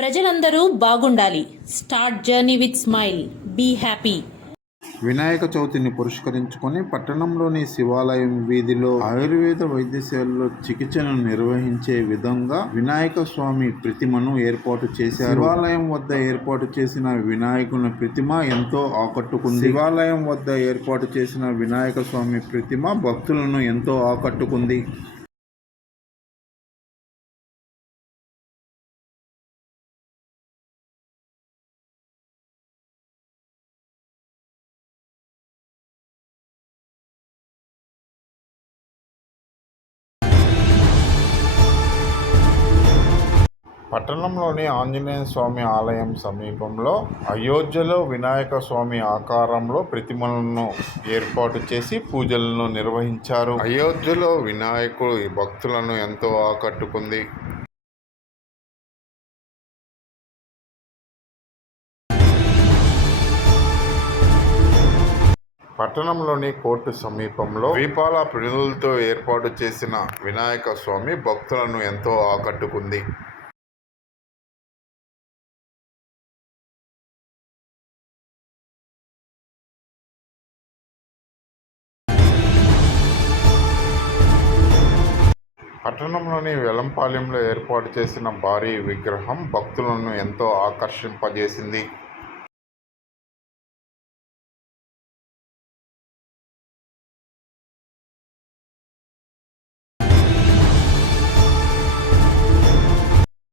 ప్రజలందరూ బాగుండాలి. Start journey with smile. Be happy. Vinayaka చవితిని పురస్కరించుకొని పట్టణంలోని శివాలయం వీధిలో ఆయుర్వేద వైద్యశాలలో చికిత్సను నిర్వహించే విధంగా వినాయక స్వామి ప్రతిమను ఏర్పాటు చేశారు. శివాలయం వద్ద ఏర్పాటు చేసిన వినాయకుని ప్రతిమ ఎంతో ఆకట్టుకుంది. శివాలయం వద్ద ఏర్పాటు చేసిన వినాయక స్వామి ప్రతిమ భక్తులను ఎంతో ఆకట్టుకుంది. పట్టణంలోని ఆంజనేయ స్వామి ఆలయం సమీపంలో అయోధ్యలో వినాయక స్వామి ఆకారంలో ప్రతిమలను ఏర్పాటు చేసి పూజలను నిర్వహించారు. అయోధ్యలో వినాయకుడు భక్తులను ఎంతో ఆకట్టుకుంది. పట్టణంలోని కోర్టు సమీపంలో దీపాల పిడుదలతో ఏర్పాటు చేసిన వినాయక స్వామి భక్తులను ఎంతో ఆకట్టుకుంది. పట్టణంలోని వెలంపాలెంలో ఏర్పాటు చేసిన భారీ విగ్రహం భక్తులను ఎంతో ఆకర్షింపజేసింది.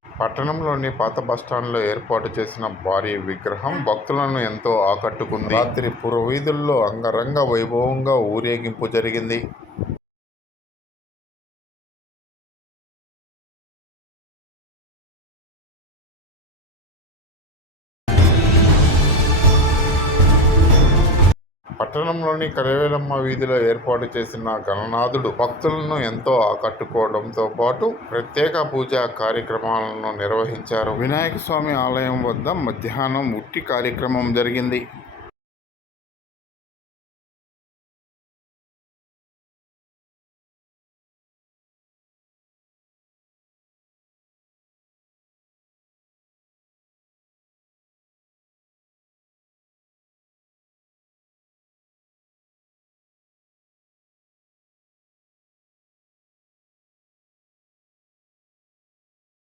పట్టణంలోని పాత బస్టాండ్లో ఏర్పాటు చేసిన భారీ విగ్రహం భక్తులను ఎంతో ఆకట్టుకుంది. రాత్రి పురవీధుల్లో అంగరంగ వైభవంగా ఊరేగింపు జరిగింది. పట్టణంలోని కరవేలమ్మ వీధిలో ఏర్పాటు చేసిన గణనాథుడు భక్తులను ఎంతో ఆకట్టుకోవడంతో పాటు ప్రత్యేక పూజా కార్యక్రమాలను నిర్వహించారు. వినాయక స్వామి ఆలయం వద్ద మధ్యాహ్నం ఉట్టి కార్యక్రమం జరిగింది.